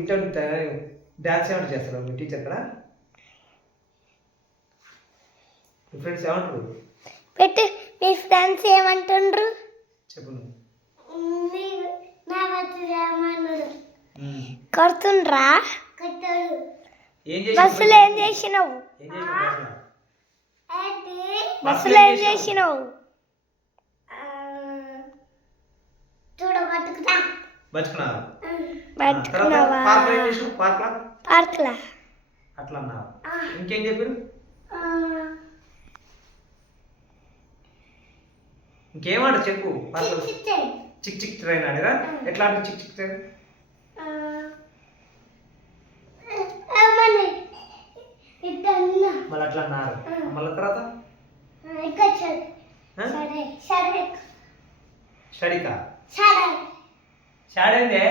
ఇట్లా డాన్స్ ఏమంటారు చేస్తారు మీ టీచర్ కదా మీ ఫ్రెండ్స్ ఏమంటారు పెట్టు మీ ఫ్రెండ్స్ ఏమంటుండ్రు చెప్పు నువ్వు కొడుతుండ్రా ఏం బస్సులో ఏం చేసినావు బస్సులో ఏం చేసినావు బతుకున్నావా పార్క్లా అట్లా అన్నా ఇంకేం చెప్పారు ఇంకేమాట చెప్పు చిక్ చిక్ ట్రైన్ ఆడిరా ఎట్లా ఆడి చిక్ చిక్ ట్రైన్ మళ్ళీ అట్లా అన్నారు మళ్ళీ తర్వాత స్టడీకా షాడేందే